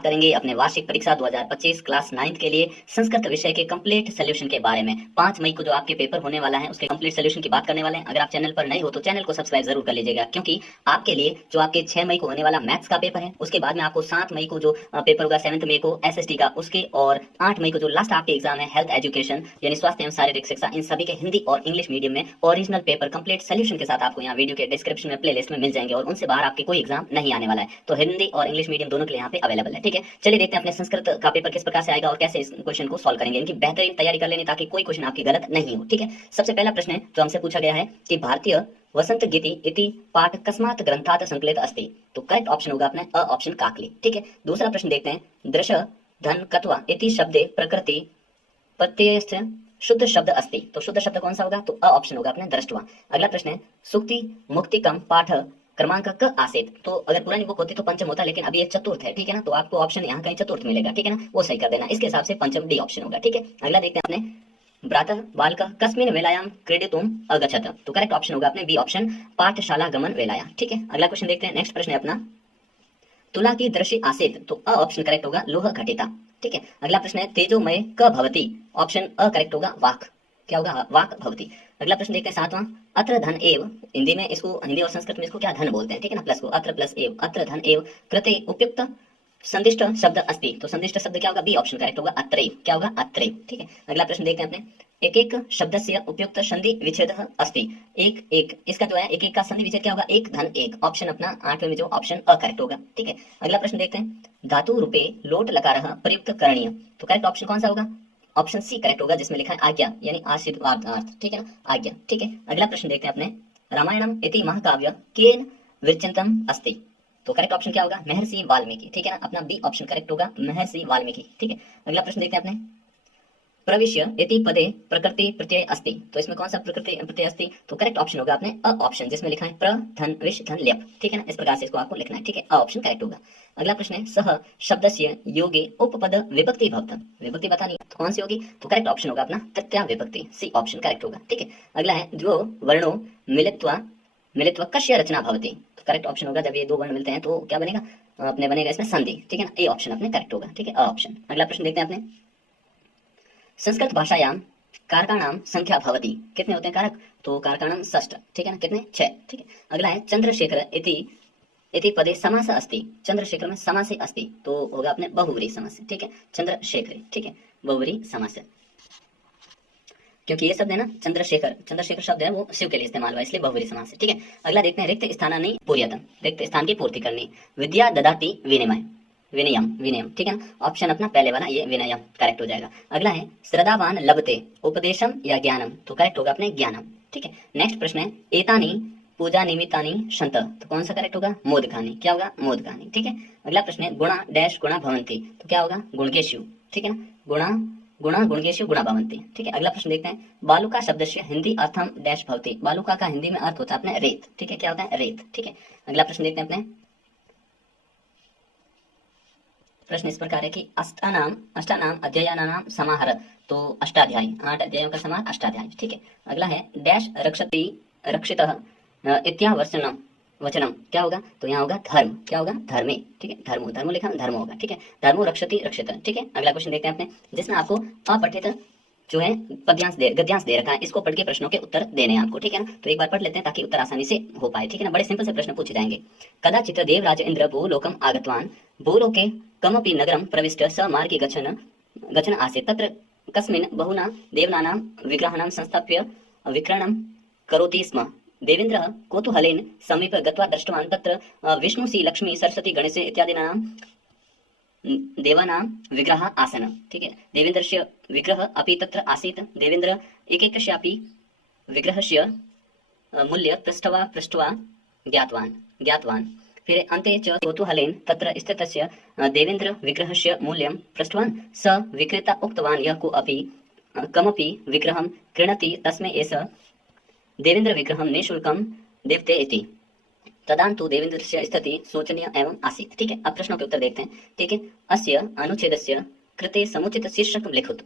बात करेंगे अपने वार्षिक परीक्षा 2025 क्लास 9 के लिए संस्कृत विषय के कंप्लीट सोल्यूशन के बारे में। 5 मई को जो आपके पेपर होने वाला है उसके कंप्लीट सोल्यूशन की बात करने वाले हैं। अगर आप चैनल पर नए हो तो चैनल को सब्सक्राइब जरूर कर लीजिएगा, क्योंकि आपके लिए जो आपके 6 मई को होने वाला मैथ्स का पेपर है, उसके बाद में आपको 7 मई को जो पेपर होगा 7 मई को एसएसटी का उसके, और 8 मई को जो लास्ट आपके एग्जाम है हेल्थ एजुकेशन यानी स्वास्थ्य एवं शारीरिक शिक्षा, इन सभी के हिंदी और इंग्लिश मीडियम में ओरिजिनल पेपर कंप्लीट सोल्यूशन के साथ आपको यहाँ वीडियो के डिस्क्रिप्शन में प्लेलिस्ट में मिल जाएंगे और उनसे बाहर आपके कोई एग्जाम नहीं आने वाला है। तो हिंदी और इंग्लिश मीडियम दोनों के लिए यहाँ पे अवेलेबल है। ठीक है, चलिए देखते हैं अपने संस्कृत का पेपर किस प्रकार से आएगा और कैसे इस क्वेश्चन को सॉल्व करेंगे। इनकी बेहतरीन तैयारी कर लेनी ताकि कोई क्वेश्चन आपकी गलत नहीं हो। ठीक है, सबसे पहला प्रश्न है जो हमसे पूछा गया है कि भारतीय वसंत गीति इति पाठ कस्मात् ग्रंथात् संकलित अस्ति। तो करेक्ट ऑप्शन होगा अपने अ ऑप्शन काकली। ठीक है, दूसरा प्रश्न देखते हैं, दृश धन कत्वा इति शब्दे प्रकृति प्रत्ययस्य शुद्ध शब्द अस्ति। तो शुद्ध शब्द कौन सा होगा? तो अ ऑप्शन होगा अपने दृष्टवा। अगला प्रश्न है, सुक्ति मुक्तिकम पाठ क्रमांक क आसेत। तो अगर पुरानी बुक होती तो पंचम होता, लेकिन अभी ये चतुर्थ है। ठीक है ना, तो आपको ऑप्शन यहाँ कहीं चतुर्थ मिलेगा। ठीक है ना, वो सही कर देना। इसके हिसाब से पंचम डी ऑप्शन होगा। ठीक है, अगला देखते हैं अपने भ्रातः बालकः कस्मिन् वेलायां क्रीडितुम् अगच्छत्। तो करेक्ट ऑप्शन होगा अपने बी ऑप्शन पाठशाला गमन वेलाया। ठीक है, अगला क्वेश्चन देखते हैं। नेक्स्ट प्रश्न है अपना, तुला की दृश्य आसेत। तो अ ऑप्शन करेक्ट होगा लोह घटिता। ठीक है, अगला प्रश्न है, तेजोमय क भवति। ऑप्शन अ करेक्ट होगा वाक। क्या होगा? वाक भवति। अगला प्रश्न देखते हैं सातवां, अत्र धन एव। हिंदी में इसको, हिंदी और संस्कृत में इसको क्या धन बोलते हैं? ठीक है ना, प्लस को अत्र प्लस एव, अत्र धन एव कृते उपयुक्त संदिष्ट शब्द अस्ति। तो संदिष्ट शब्द क्या होगा? बी ऑप्शन करेक्ट होगा अत्रैव। क्या होगा? अत्रैव। ठीक है, अगला प्रश्न देखते हैं अपने, एक एक शब्द से उपयुक्त संधि विच्छेद अस्ति। एक एक, इसका जो है एक एक का संधि विच्छेद क्या होगा? एक धन एक। ऑप्शन अपना 8वें में जो ऑप्शन अ करेक्ट होगा। ठीक है, अगला प्रश्न देखते हैं, धातु रूपे लोट लकारः प्रयुक्त करणीय। तो करेक्ट ऑप्शन कौन सा होगा? ऑप्शन सी करेक्ट होगा, जिसमें लिखा है आज्ञा यानी आश्रित अर्थ। ठीक है ना, आज्ञा। ठीक है, अगला प्रश्न देखते हैं अपने, रामायणम इति महाकाव्य केन विरचितम अस्ति। तो करेक्ट ऑप्शन क्या होगा? महर्षि वाल्मीकि। ठीक है ना, अपना बी ऑप्शन करेक्ट होगा महर्षि वाल्मीकि। ठीक है, अगला प्रश्न देखते हैं अपने, प्रविश्य इति पदे प्रकृति प्रत्यय अस्ति। तो इसमें कौन सा प्रकृति प्रत्यय अस्ति? तो करेक्ट ऑप्शन होगा अपने अ ऑप्शन, जिसमें लिखा है प्र धन विश धन ल्यप। ठीक है ना, इस प्रकार से इसको आपको लिखना है। ठीक है, अ ऑप्शन करेक्ट होगा। अगला प्रश्न है, सह शब्दस्य योगे उपपद विभक्ति भवत। विभक्ति बतानी है तो कौन सी होगी? तो करेक्ट ऑप्शन होगा अपना तृतीया विभक्ति, सी ऑप्शन करेक्ट होगा। ठीक है, अगला है, द्वो वर्णो मिलित्वा मिलित्वा कस्य रचना भवति। तो करेक्ट ऑप्शन होगा, जब ये दो वर्ण मिलते हैं तो क्या बनेगा? अपने बनेगा इसमें संधि। ठीक है ना, ए ऑप्शन अपने करेक्ट होगा। ठीक है, अ ऑप्शन। अगला प्रश्न देखते हैं अपने, संस्कृत भाषायां कारकाणां संख्या भवति। कितने होते हैं कारक? तो कारकाणां षष्ठ। ठीक है ना, कितने? 6। ठीक है, अगला है, चंद्रशेखर इति पदे समास अस्ति। चंद्रशेखर में समास अस्ति, तो होगा अपने बहुव्रीहि समास। ठीक है, चंद्रशेखर। ठीक है, बहुव्रीहि समास, क्योंकि ये शब्द है ना चंद्रशेखर, चंद्रशेखर शब्द है वो शिव के लिए इस्तेमाल हुआ, इसलिए बहुव्रीहि समास है। ठीक है, अगला देखते हैं, रिक्त स्थानानि पूर्यतम। रिक्त स्थान की पूर्ति करनी। विद्या ददाति विनिमय, विनयम विनयम। ठीक है ना, ऑप्शन अपना पहले वाला ये विनयम करेक्ट हो जाएगा। अगला है, श्रद्धावान लभते उपदेशम या ज्ञानम। तो करेक्ट होगा अपने ज्ञानम। ठीक है, नेक्स्ट प्रश्न है, एतानी पूजा निमित्तानि संत। तो कौन सा करेक्ट होगा? मोदकानि। क्या होगा? मोदकानि। ठीक है, अगला प्रश्न है, गुणा डैश गुणा भवन्ति। तो क्या होगा? गुणकेशु। ठीक है ना, गुणा गुणा गुणकेशु गुणा भवन्ति। ठीक है, अगला प्रश्न देखते हैं, बालुका शब्दस्य हिंदी अर्थम डैश भवति। बालुका का हिंदी में अर्थ होता है अपने रेत। ठीक है, क्या होता है? रेत। ठीक है, अगला प्रश्न देखते हैं अपने, प्रश्न इस प्रकार है कि अष्टानाम अध्यायानाम समाहार। तो अष्टाध्यायी, 8 अध्यायों का समाहार अष्टाध्यायी। ठीक है, अगला है, डैश रक्षति रक्षितः इत्यावचनम वचनम। क्या होगा? तो यहाँ होगा धर्म। क्या होगा? धर्मे। ठीक है, धर्मो, धर्मो लिखा धर्म होगा। ठीक है, धर्मो रक्षति रक्षित। ठीक है, अगला क्वेश्चन देखते हैं अपने, जिसमें आपको अपठित जो है गद्यांश दे रखा है, इसको पढ़ के प्रश्नों के उत्तर देने हैं आपको। ठीक है ना, तो एक बार पढ़ लेते हैं ताकि उत्तर आसानी से हो पाए। ठीक है ना, बड़े सिंपल से प्रश्न पूछे जाएंगे। कदाचित् देवराज इंद्र भूलोकम आगतवान, भूलोके कमपि नगरं प्रविष्ट स मार्गे गच्छन् आसीत्, तत्र कस्मिन् बहुना देवनानां विग्रहाणां संस्थाप्य विक्रयणं करोति स्म। देवेन्द्रः कौतूहलेन समीपे गत्वा दृष्टवान्, तत्र विष्णु श्री लक्ष्मी सरस्वती गणेश इत्यादीनां देवानां विग्रह आसन। ठीक है, देवेन्द्रस्य विग्रह अपि तत्र आसीत्। देवेन्द्र एकैकस्यापि विग्रहस्य मूल्य पृष्ट्वा ज्ञातवान्। फिर अन्ते च कौतूहलेन तत्र स्थितस्य देवेन्द्र विग्रहस्य मूल्यं पृष्टवान्। स विक्रेता उक्तवान्, यः कोऽपि कमपि विग्रहं क्रीणति तस्मै एष देवेन्द्र विग्रहं निःशुल्कं देवते इति। तदान्तु देवेन्द्रस्य स्थितिः शोचनीय एवं आसीत्। ठीक है, अब प्रश्नों के उत्तर देखते हैं। ठीक है, अस्य अनुच्छेदस्य कृते समुचित शीर्षक लिखतु।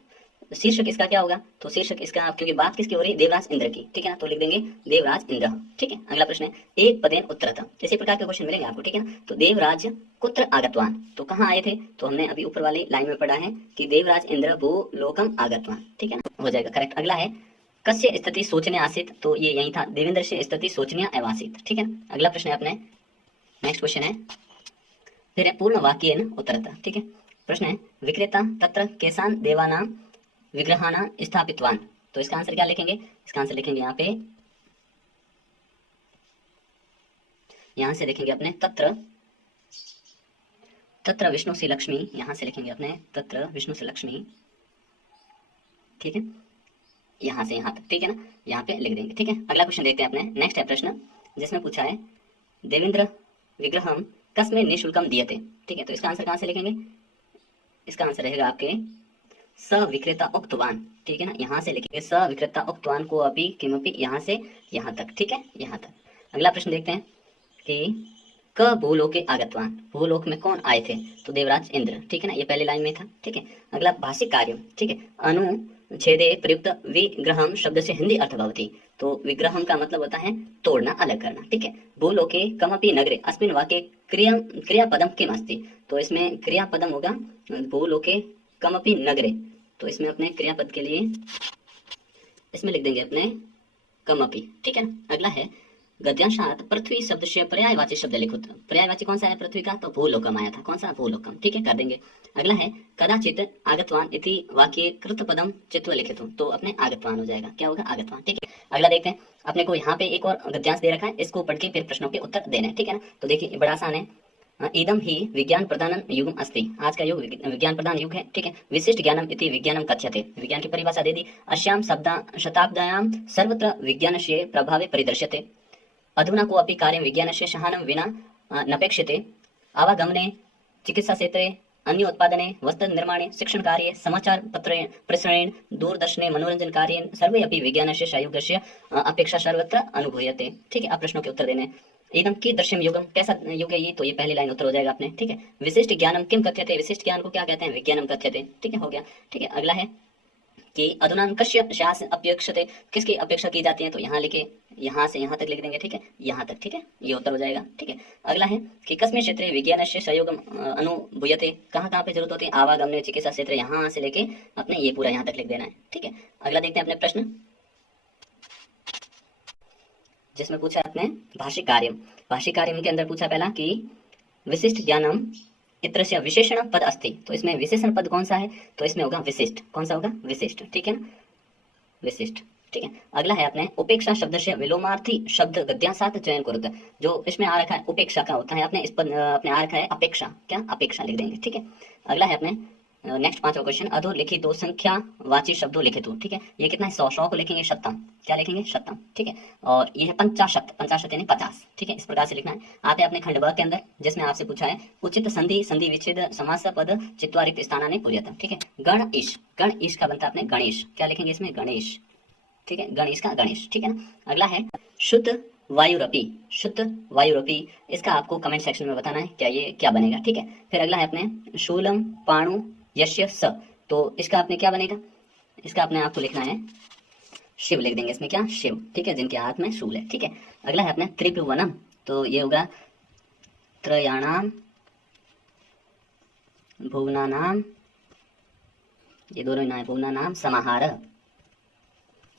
शीर्षक इसका क्या होगा, तो शीर्षक इसका, क्योंकि बात किसकी हो रही है, देवराज इंद्र की, ठीक है ना, तो लिख देंगे देवराज इंद्र, ठीक है। अगला प्रश्न है एक पदेन उत्तरत, इसी प्रकार के क्वेश्चन मिलेंगे आपको, ठीक है ना। तो देवराज कुत्र आगतवान, तो कहाँ आए थे, तो हमने अभी ऊपर वाली लाइन में पढ़ा है कि देवराज इंद्र भूलोकम आगतवान, ठीक है ना, हो जाएगा करेक्ट। अगला है कस्य स्थिति सोचने आसित, तो ये यही था, देवेंद्र से स्थिति सोचनीय एवासित, ठीक है ना। अगला प्रश्न है अपने, नेक्स्ट क्वेश्चन है फिर है पूर्ण वाक्य न उत्तरता, ठीक है। प्रश्न है विक्रेता तत्र केशान देवानां विग्रहाणां स्थापितवान, तो इसका आंसर क्या लिखेंगे, इसका आंसर लिखेंगे यहाँ से लिखेंगे अपने तत्र, तत्र विष्णु से लक्ष्मी, यहाँ से लिखेंगे अपने तत्र विष्णु से लक्ष्मी, ठीक है, यहाँ से यहाँ तक, ठीक है ना, यहाँ पे लिख देंगे, ठीक है। अगला क्वेश्चन देखते हैं अपने, नेक्स्ट है प्रश्न जिसमें पूछा है देवेंद्र विग्रहम कस्मै निःशुल्कम दीयते, ठीक है, तो इसका आंसर कहाँ से लिखेंगे, इसका आंसर रहेगा आपके स विक्रेता उक्तवान, ठीक है ना, यहाँ से लिखेंगे स विक्रेता उक्तवान को अभी किमपि, यहाँ से यहाँ तक, ठीक है, यहाँ तक। अगला प्रश्न देखते हैं कि क भूलोके आगतवान, भूलोक में कौन आए थे, तो देवराज इंद्र, ठीक है ना, ये पहले लाइन में था, ठीक है। अगला भाषिक कार्य, ठीक है, अनुच्छेदे प्रयुक्त विग्रहम शब्द से हिंदी अर्थ भवति, तो विग्रहम का मतलब होता है तोड़ना, अलग करना, ठीक है। भूलोके कमपि नगरे अस्मिन् वाक्ये क्रियापदम किम अस्ति, तो इसमें क्रियापदम होगा भूलोके कमपि नगरे, तो इसमें अपने क्रियापद के लिए इसमें लिख देंगे अपने कमपि, ठीक है ना। अगला है गद्यांशात पृथ्वी शब्द से पर्यायवाची शब्द लिखो, पर्यायवाची कौन सा है पृथ्वी का, तो भूलोकम आया था, कौन सा, भूलोकम, ठीक है, कर देंगे। अगला है कदाचित आगतवान इति वाक्ये कृत पदम चित्वा लिखित, तो अपने आगतवान हो जाएगा, क्या होगा, आगतवान, ठीक है। अगला देखते हैं अपने को यहाँ पे एक और गद्यांश दे रखा है, इसको पढ़ के फिर प्रश्नों के उत्तर देने, ठीक है ना। तो देखिए बड़ा आसान है, इदम ही विज्ञान प्रधान युगम अस्ति, आज का युग विज्ञान प्रधान युग है, ठीक है। विशिष्ट ज्ञानम इति विज्ञानम कथ्यते, विज्ञान की परिभाषा दे दी, अस्याम शताब्द्याम सर्वत्र विज्ञानस्य प्रभावे परिदृश्यते, अधुना को अपि कार्यं विज्ञानस्य सहानं विना नपेक्षते, आवागमने चिकित्सा क्षेत्रे अन्योत्पादने वस्त्र निर्माणे शिक्षण कार्ये समाचार पत्रे प्रसारेण दूरदर्शने मनोरंजन कार्ये सर्वे अपि विज्ञानस्य सहयोगस्य अपेक्षा सर्वत्र अनुभूयते, ठीक है। अब प्रश्नों के उत्तर देने, एकदम कीदृशम युगम, कैसा युग है ये, तो ये पहली लाइन उत्तर हो जाएगा अपने, ठीक है। विशिष्ट ज्ञानम किम कथ्यते, विशिष्ट ज्ञान को क्या कहते हैं, विज्ञानम कथ्यते, ठीक है, हो गया, ठीक है। अगला है कि अधुना कस्य शासन अपेक्षते, किसकी अपेक्षा की जाती है, तो यहाँ लिखे, यहाँ से यहाँ तक लिख देंगे, ठीक है, यहाँ तक, ठीक है, ये उत्तर हो जाएगा, ठीक है। अगला है कि कस्मिन् क्षेत्रे विज्ञानस्य सहयोगम अनुभूयते, कहाँ कहाँ पे जरूरत होती है, आवागमने चिकित्सा क्षेत्र, यहाँ से लेके अपने ये पूरा यहाँ तक लिख देना है, ठीक है। अगला देखते हैं अपने प्रश्न जिसमें पूछा अपने भाषिक कार्य, भाषिक कार्य के अंदर पूछा पहला कि विशिष्ट ज्ञानम इत्रस्य विशेषण पद अस्ति, तो इसमें विशेषण पद कौन सा है, तो इसमें होगा विशिष्ट, कौन सा होगा, विशिष्ट, ठीक है ना, विशिष्ट, ठीक है। अगला है अपने उपेक्षा शब्द से विलोमार्थी शब्द गद्यांशात चयन करो, जो इसमें आ रखा है उपेक्षा का होता है, अपने इस पर अपने आ रखा है अपेक्षा, क्या, अपेक्षा लिख देंगे, ठीक है। अगला है अपने नेक्स्ट पांचवा क्वेश्चन, अधो लिखितो संख्यावाची शब्दों लिखितो, ठीक है, ये कितना है, 100 को लिखेंगे शतम, क्या लिखेंगे, शतम, ठीक है। और ये है पंचाशत, पंचाशत यानी 50, ठीक है, इस प्रकार से लिखना है। आते हैं अपने खंड ब के अंदर, जिसमें आपसे पूछा है उचित संधि संधि विच्छेद समास पद चित्वारिक्त स्थानानि पूर्यतम, ठीक है। गणेश, गणेश का बनता है अपने गणेश, क्या लिखेंगे इसमें, गणेश, ठीक है, गणेश का गणेश, ठीक है ना। अगला है शुद्ध वायुरपी, शुद्ध वायुरपी, इसका आपको कमेंट सेक्शन में बताना है क्या ये क्या बनेगा, ठीक है। फिर अगला है अपने शूलम पाणु यश्य स, तो इसका आपने क्या बनेगा, इसका अपने आपको लिखना है शिव लिख देंगे, इसमें क्या, शिव, ठीक है, जिनके हाथ में शूल है, ठीक है। अगला है अपने त्रिभुवनम, तो ये होगा त्रयाणाम भुवनानाम, ये दोनों ना है, भुवनानाम समाहार,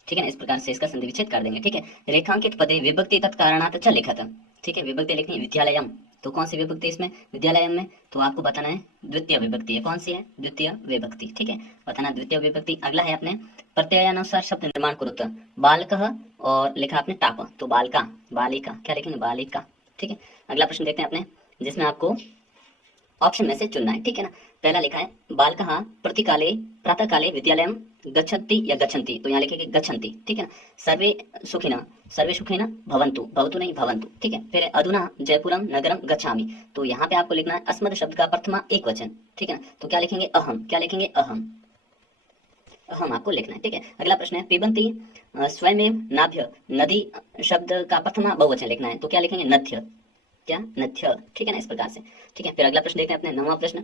ठीक है ना, इस प्रकार से इसका संधि विच्छेद कर देंगे, ठीक है। रेखांकित पदे विभक्ति तत्कारणात् च लिखत, ठीक है, विभक्ति लिखनी है विद्यालयम, तो कौन सी विभक्ति इसमें, विद्यालयम में, तो आपको बताना है द्वितीय विभक्ति है, कौन सी है, द्वितीय विभक्ति, ठीक है, बताना द्वितीय विभक्ति। अगला है अपने प्रत्ययानुसार शब्द निर्माण कुरुत, बालकः और लिखा आपने टाप, तो बालका, बालिका, क्या लिखेंगे, बालिका, ठीक है। अगला प्रश्न देखते हैं अपने, जिसमें आपको ऑप्शन में से चुनना है, ठीक है ना। पहला लिखा है बालकः प्रतिकाले प्रातः काले विद्यालयम गच्छन्ति या गच्छन्ति, तो यहाँ लिखेंगे गच्छन्ति, ठीक है ना। सर्वे सुखिनः भवन्तु, भवतु नहीं भवन्तु, ठीक है। फिर अधुना जयपुरम नगरम गच्छामि, तो यहाँ पे आपको लिखना है अस्मद शब्द का प्रथमा एक वचन, ठीक है ना, तो क्या लिखेंगे, अहम, क्या लिखेंगे, अहम, अहम आपको लिखना है, ठीक है। अगला प्रश्न है पिबन्ति स्वयमेव नाभ्य, नदी शब्द का प्रथमा बहुवचन लिखना है, तो क्या लिखेंगे, नद्य, क्या, नद्य, ठीक है ना, इस प्रकार से, ठीक है। फिर अगला प्रश्न देखते हैं अपने नौवां प्रश्न,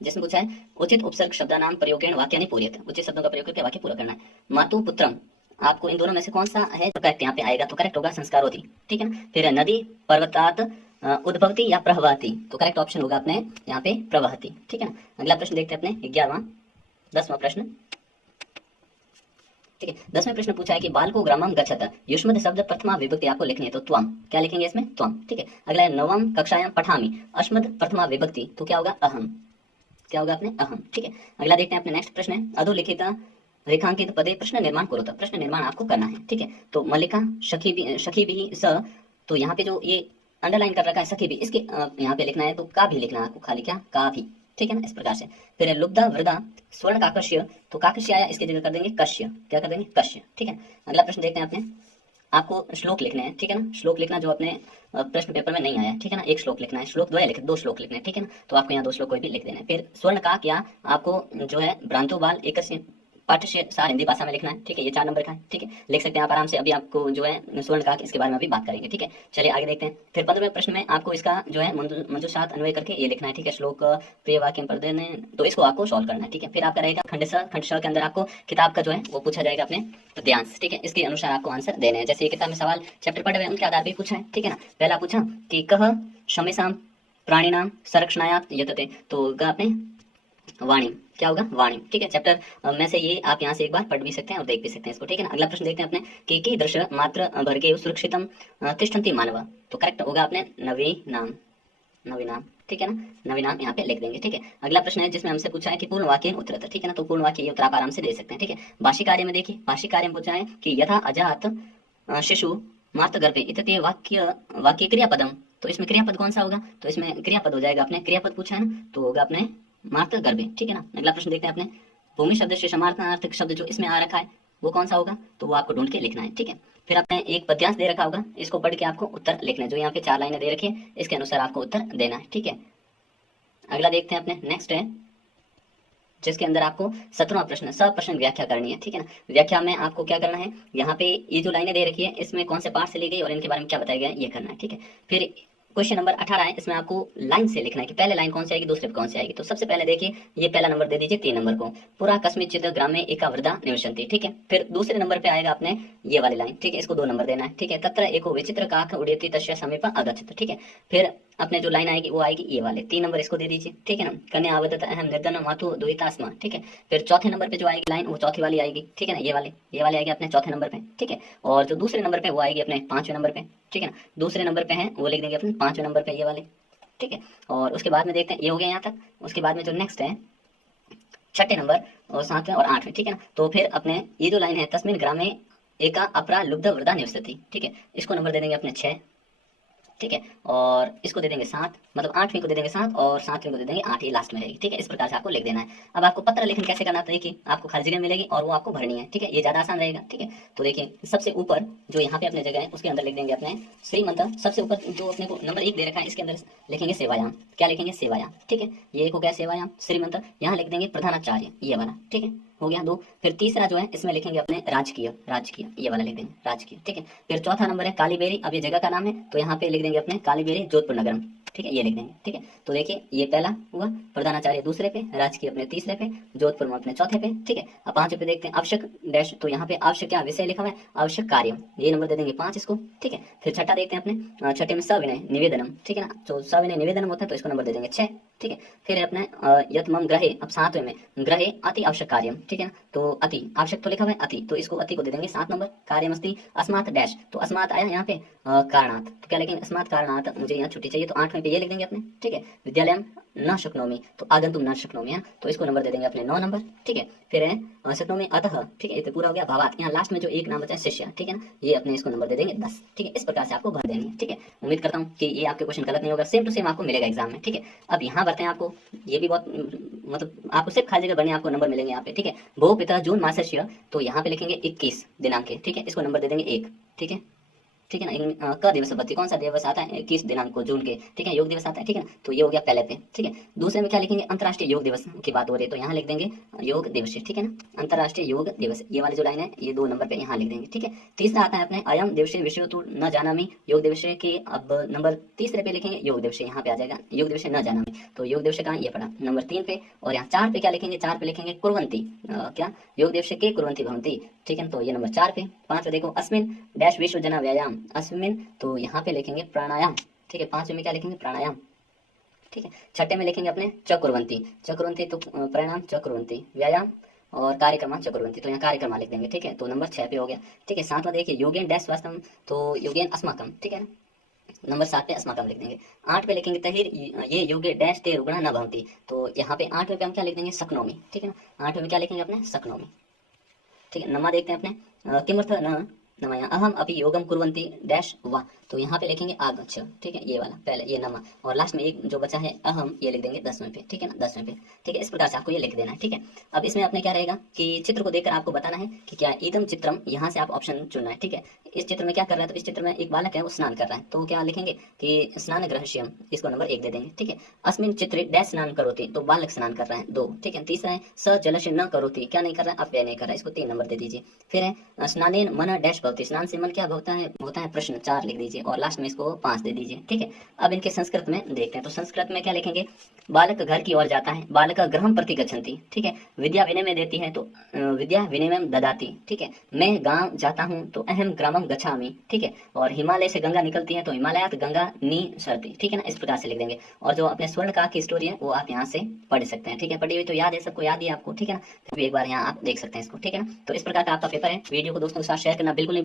जिसमें पूछा है उचित उपसर्ग शब्दानाम प्रयोगेण वाक्यानि पूर्यते, उचित शब्दों का प्रयोग करके वाक्य पूरा करना है। मातु पुत्रम, आपको इन दोनों में से कौन सा है तो करेक्ट यहाँ पे आएगा, तो करेक्ट होगा संस्कारोति, ठीक है ना। फिर नदी पर्वतात उद्भवती या प्रवहती, तो करेक्ट ऑप्शन होगा अपने यहाँ पे प्रवहती, ठीक है ना। अगला प्रश्न देखते हैं अपने 11वां 10वां प्रश्न, ठीक है। 10वें प्रश्न पूछा है कि बाल को ग्रामम गच्छत, युष्मद शब्द प्रथमा विभक्ति आपको लिखनी है, तो त्वम, क्या लिखेंगे इसमें, त्वम, ठीक है। अगला है नवम कक्षायां पठामि, अश्मद प्रथमा विभक्ति, तो क्या होगा, अहम, क्या होगा अपने अहम, ठीक है। अगला देखते हैं अपने नेक्स्ट प्रश्न है अधोलिखित रेखांकित पदे प्रश्न निर्माण करो, तो प्रश्न निर्माण आपको करना है, ठीक है। तो मल्लिका सखी भी स, तो यहाँ पे जो ये अंडरलाइन कर रखा है सखी भी, इसके यहाँ पे लिखना है तो का भी लिखना है आपको, खाली क्या, का भी, ठीक है ना, इस प्रकार से। फिर लुब्धा वृदा स्वर्ण काकस्य, तो काकस्य आया, इसके जगह कर देंगे कश्य, क्या कर देंगे, कश्य, ठीक है। अगला प्रश्न देखते हैं अपने, आपको श्लोक लिखने हैं, ठीक है ना, श्लोक लिखना जो अपने प्रश्न पेपर में नहीं आया, ठीक है ना, एक श्लोक लिखना है, श्लोक द्वय लिखे, 2 श्लोक लिखने हैं, ठीक है ना, तो आपको यहाँ 2 श्लोक कोई भी लिख देना है। फिर स्वर्ण का क्या आपको जो है भ्रांतो बाल एक पाठ्य सार हिंदी भाषा में लिखना है, ठीक है, ये 4 नंबर का है, ठीक है, लिख सकते हैं आप आराम से। अभी आपको जो है स्वर्ण का इसके बारे में भी बात करेंगे, ठीक है। चलिए आगे देखते हैं। फिर 15वें प्रश्न में आपको इसका जो है मंजूषात अन्वय करके ये लिखना है, ठीक है, श्लोक प्रिय वाक्य पर देने, तो इसको आपको सॉल्व करना है, ठीक है। फिर आपका रहेगा खंड स के अंदर आपको किताब का जो है वो पूछा जाएगा अपने पद्यांश, ठीक है, इसके अनुसार आपको आंसर देने हैं। जैसे ये किताब में सवाल चैप्टर पढ़े हुए उनके आधार पर पूछा है, ठीक है ना। पहला पूछा कि कह शमेशाम प्राणिनाम संरक्षणायात यतते, तो आपने वाणी, क्या होगा, वाणी, ठीक है। चैप्टर में से ये आप यहाँ से एक बार पढ़ भी सकते हैं और देख भी सकते हैं इसको, ठीक है ना। अगला प्रश्न देखते हैं अपने कि कीदृश मात्र भर्गे सुरक्षितम तिष्ठन्ति मानव, तो करेक्ट होगा अपने नवीनाम, नवीनाम, ठीक है ना, नवीनाम यहाँ पे लिख देंगे, ठीक है। अगला प्रश्न है जिसमें हमसे पूछा है कि पूर्ण वाक्य उत्तरत, ठीक है ना, तो पूर्ण वाक्य ये उत्तर आप आराम से दे सकते हैं, ठीक है। भाषी कार्य में देखिए, भाषी कार्य में पूछा है कि यथा अजात शिशु मातृ गर्भे इत्यते वाक्य क्रियापदम, तो इसमें क्रियापद कौन सा होगा, तो इसमें क्रियापद हो जाएगा अपने, क्रियापद पूछा है ना, तो होगा अपने मातृ गर्भे, ठीक है ना। अगला प्रश्न देखते हैं अपने भूमि शब्द से समानार्थक शब्द जो इसमें आ रखा है वो कौन सा होगा, तो वो आपको ढूंढ के लिखना है, ठीक है। फिर आपने एक पद्यांश दे रखा होगा, इसको पढ़ के आपको उत्तर लिखना है, जो यहाँ पे 4 लाइनें दे रखी है इसके अनुसार आपको उत्तर देना है, ठीक है। अगला देखते हैं अपने नेक्स्ट है जिसके अंदर आपको 17वां प्रश्न सप्रश्न व्याख्या करनी है, ठीक है ना। व्याख्या में आपको क्या करना है, यहाँ पे ये जो लाइनें दे रखी है इसमें कौन से पार्ट से ली गई और इनके बारे में क्या बताया गया है ये करना है, ठीक है। फिर क्वेश्चन नंबर 18 है, इसमें आपको लाइन से लिखना है कि पहले लाइन कौन सी आएगी, दूसरे पे कौन सी आएगी। तो सबसे पहले देखिए ये पहला नंबर दे दीजिए 3 नंबर को, पुरा कस्मिंश्चित् ग्रामे एका वृद्धा निवसन्ति, ठीक है। फिर दूसरे नंबर पे आएगा आपने ये वाली लाइन, ठीक है, इसको 2 नंबर देना है, ठीक है। तत्र एको विचित्र काक उड्यते तस्य समीपम अगच्छत्, ठीक है। फिर अपने जो लाइन आएगी वो आएगी ये वाले 3 नंबर इसको दे दीजिए, ठीक है ना। कन्या आवदत अहम निर्धन मातु दुहितास्मा, ठीक है। फिर चौथे नंबर पे जो आएगी लाइन वो चौथी वाली आएगी, ठीक है ना, ये वाली आएगी अपने चौथे नंबर पे, ठीक है। और जो दूसरे नंबर पे वो आएगी अपने 5वें नंबर पे, ठीक है ना। दूसरे नंबर पे है वो लिख देंगे अपने 5वें नंबर पे ये वाले, ठीक है। और उसके बाद में देखते हैं ये हो गया यहाँ तक। उसके बाद में जो नेक्स्ट है 6ठे नंबर और 7वें और 8वें, ठीक है ना। तो फिर अपने ये जो लाइन है तस्मिन् ग्रामे एका अपरा लुब्ध वृद्धा निवसति, ठीक है, इसको नंबर दे देंगे अपने 6, ठीक है। और इसको दे देंगे 7, मतलब 8वीं को दे देंगे 7 और 7वीं को दे देंगे 8, ये लास्ट में रहेगी, ठीक है। इस प्रकार से आपको लिख देना है। अब आपको पत्र लेखन कैसे करना है, देखिए आपको खाली जगह मिलेगी और वो आपको भरनी है, ठीक है, ये ज्यादा आसान रहेगा, ठीक है। तो देखिए सबसे ऊपर जो यहाँ पे अपने जगह है उसके अंदर लिख देंगे अपने श्रीमंत, सबसे ऊपर जो अपने को नंबर 1 दे रखा है इसके अंदर लिखेंगे सेवायाम, क्या लिखेंगे, सेवायाम, ठीक है। ये एक हो गया सेवायाम श्रीमंत, यहाँ लिख देंगे प्रधानाचार्य ये वाला, ठीक है, हो गया 2। फिर तीसरा जो है इसमें लिखेंगे अपने राजकीय, ये वाला लिख देंगे राजकीय, ठीक है। फिर चौथा नंबर है कालीबेरी, अब ये जगह का नाम है तो यहाँ पे लिख देंगे अपने कालीबेरी जोधपुर नगरम, ठीक है, ये लिख देंगे, ठीक है। तो देखिए ये पहला हुआ, प्रधानाचार्य दूसरे पे, राजकीय अपने तीसरे पे, जोधपुर में अपने चौथे पे, ठीक है। अब 5 पे देखते हैं आवश्यक डैश, तो यहाँ पे आवश्यक क्या विषय लिखा हुआ है, आवश्यक कार्य, ये नंबर दे देंगे 5 इसको, ठीक है। फिर छठा देखते हैं अपने, छठे में सविनय निवेदनम, ठीक है ना, तो सविनय निवेदनम होता है तो इसको नंबर दे देंगे 6, ठीक है। फिर अपने यत्मम ग्रहे, अब 7वें में ग्रहे अति आवश्यक कार्यम, ठीक है ना, तो अति आवश्यक तो लिखा हुआ है अति, तो इसको अति को दे देंगे 7 नंबर। कार्यमस्ति अस्मात् डैश, तो अस्मात् आया यहाँ पे कारणात्, तो क्या लिखेंगे, अस्मात् कारणात् मुझे यहाँ छुट्टी चाहिए, तो 8वें पे ये लिख देंगे अपने, ठीक है। विद्यालयम न शक्नोमि, तो आगंतुम न शक्नोमि है, तो इसको नंबर दे देंगे अपने 9 नंबर, ठीक है। फिर है शक्नोमि अतः, ठीक है, ये तो पूरा हो गया। भावात, यहाँ लास्ट में जो एक नाम बचा है शिष्य, ठीक है ना, ये अपने इसको नंबर दे देंगे 10, ठीक है। इस प्रकार से आपको भर देनी है, ठीक है। उम्मीद करता हूँ कि ये आपके क्वेश्चन गलत नहीं होगा, सेम टू सेम आपको मिलेगा एग्जाम में, ठीक है। अब यहाँ बढ़ते हैं, आपको ये भी बहुत मतलब आपको सिर्फ खाली जगह भरने आपको नंबर मिलेंगे यहाँ पे, ठीक है। भो पिता जून मासस्य, तो यहाँ पे लिखेंगे 21 दिनांक, ठीक है, इसको नंबर दे देंगे 1, ठीक है। ठीक है ना। क दिवस बत्ती, कौन सा दिवस आता है 21 दिनांक को जून के, ठीक है, योग दिवस आता है, ठीक है ना। तो ये हो गया पहले पे, ठीक है। दूसरे में क्या लिखेंगे, अंतर्राष्ट्रीय योग दिवस की बात हो रही है तो यहाँ लिख देंगे योग दिवस, ठीक है ना, अंतर्राष्ट्रीय योग दिवस, ये वाली जो लाइन है ये 2 नंबर पे यहाँ लिख देंगे, ठीक है। तीसरा आता है अपने अयम दिवसे विषय तु न जानामि, योग दिवस के अब नंबर तीसरे पे लिखेंगे योग दिवस, यहाँ पे आ जाएगा योग दिवस न जानामि, तो योग दिवस कहाँ ये पड़ा नंबर 3 पे। और यहाँ 4 पे क्या लिखेंगे, 4 पे लिखेंगे कुर्वन्ति, क्या योग दिवस के कुर्वन्ति भवन्ति, ठीक है, तो ये नंबर 4 पे। 5 पे देखो अस्मिन डैश विश्व जना व्यायाम, अस्मिन तो यहाँ पे लिखेंगे प्राणायाम, ठीक है, 5 में क्या लिखेंगे प्राणायाम, ठीक है। छठे में लिखेंगे अपने चकुर्वंती, चकुर्वंती तो प्राणायाम चकुर्वंती, व्यायाम और कार्यक्रम चकुर्वंती, तो यहाँ कार्यक्रम लिख देंगे, ठीक है, तो नंबर 6 पे हो गया, ठीक है। 7वां देखिए योगेन डैश वास्तव, तो योगेन अस्माकम, ठीक है ना, नंबर 7 पे अस्माकम लिख देंगे। 8 पे लिखेंगे तहिर ये योगे डैश ते रुग्णा न भवंती, तो यहाँ पे 8वें पे हम क्या लिख देंगे शक्नोमी, ठीक है ना, 8वें में क्या लिखेंगे अपने शक्नोमी, ठीक है। नमा देखते हैं अपने किमर्थ न नमया अहम अभी योगम कुर्वन्ति डैश वा, तो यहाँ पे लिखेंगे आगच्छ, ठीक है, ये वाला पहले ये नमा, और लास्ट में एक जो बचा है अहम ये लिख देंगे 10वें पे, ठीक है ना, 10वें पे, ठीक है। इस प्रकार से आपको ये लिख देना है, ठीक है। अब इसमें अपने क्या रहेगा कि चित्र को देखकर आपको बताना है कि क्या इदम चित्रम, यहाँ से आप ऑप्शन चुनना है, ठीक है। इस चित्र में क्या कर रहा है, तो इस चित्र में एक बालक है वो स्नान कर रहा है, तो क्या लिखेंगे कि स्नान ग्रहश्यम, इसको नंबर 1 दे देंगे, ठीक है। अस्मिन चित्र डैश स्नान करोति, तो बालक स्नान कर रहा है 2, ठीक है। तीसरा है स जलस्य न करोति, क्या नहीं कर रहा है, अव्यय नहीं कर रहा है, इसको 3 नंबर दे दीजिए। फिर है स्नानेन मन डैश भवति, स्नान से मन क्या होता है प्रश्न 4 लिख दीजिए, और लास्ट में इसको 5 दे दीजिए, ठीक है। अब इनके संस्कृत में देखते हैं, तो संस्कृत में क्या लिखेंगे, बालक घर की ओर जाता है, बालक गृहम प्रति गच्छन्ति, ठीक है। विद्या विनय देती है तो विद्या विनय ददाती, ठीक है। मैं गांव जाता हूँ तो अहम ग्रामम गच्छामि, ठीक है। और हिमालय से गंगा निकलती है तो हिमालयात गंगा नी सरती, ठीक है ना, इस प्रकार से लिख देंगे। और जो अपने स्वर्णकार की स्टोरी है वो आप यहाँ से पढ़ सकते हैं, ठीक है। पढ़ी हुई तो याद है, सबको याद है आपको, ठीक है ना, फिर भी एक बार यहाँ आप देख सकते हैं इसको, ठीक है ना। तो इस प्रकार का आपका पेपर है। वीडियो को दोस्तों के साथ शेयर करना बिल्कुल नहीं